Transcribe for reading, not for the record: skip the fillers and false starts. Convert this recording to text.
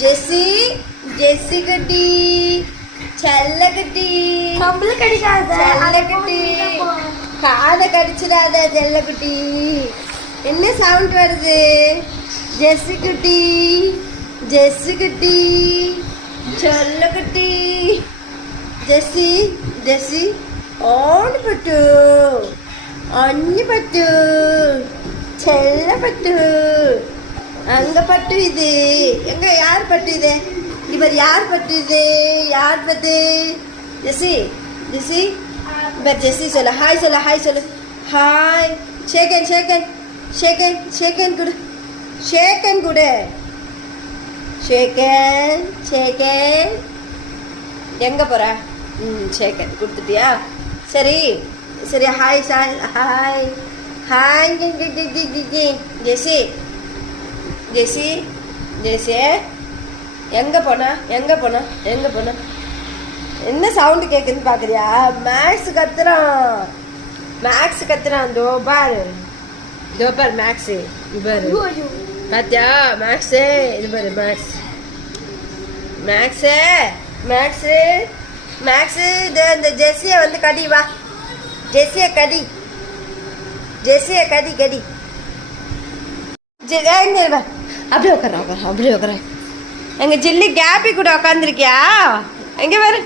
ஜெஸ்ஸி ஜெஸ்ஸி குட்டி செல்ல குட்டி நம்மள கடிக்காத செல்ல குட்டி காதை கடிச்சிடாத செல்ல குட்டி என்ன சவுண்ட் வருது ஜெஸ்ஸி குட்டி ஜெஸ்ஸி குட்டி செல்ல குட்டி ஜெஸ்ஸி ஜெஸ்ஸி ஓடி பட்டு அன்னி பட்டு செல்ல பட்டு அங்க பட்டு இது எங்க யார் பட்டு இது இவர் யார் பட்டு இது யார் பட்டு ஜெஸ்ஸி ஜெஸ்ஸி இவர் ஜெஸ்ஸி சொல்ல ஹாய் சொல்ல ஹாய் சொல்லு hi shake hand shake hand shake hand shake hand கொடு ஷேக்கன் கொடு ஷேக்கன் ஷேக்கன் எங்க போற ஷேக்கன் கொடுத்துட்டியா சரி சரி ஹாய் சாய் ஹாய் ஹாய் ஜெஸ்ஸி ஜெஸ்ஸி ஜெஸ்ஸி எங்கே போனா எங்கே போனா எங்கே போனா என்ன சவுண்டு கேட்குதுன்னு பார்க்குறியா மேக்ஸ் கத்துறான் தோ பாரு மேக்ஸு இது பாரு பாத்தியா மேக்ஸு இது பாரு மேக்ஸு இது இந்த ஜெஸ்ஸியை வந்து கடி வா ஜெஸ்ஸியை கடி கடி அப்படியே உட்கார எங்க ஜில்லி கேப்பி கூட உட்காந்துருக்கியா எங்க பாரு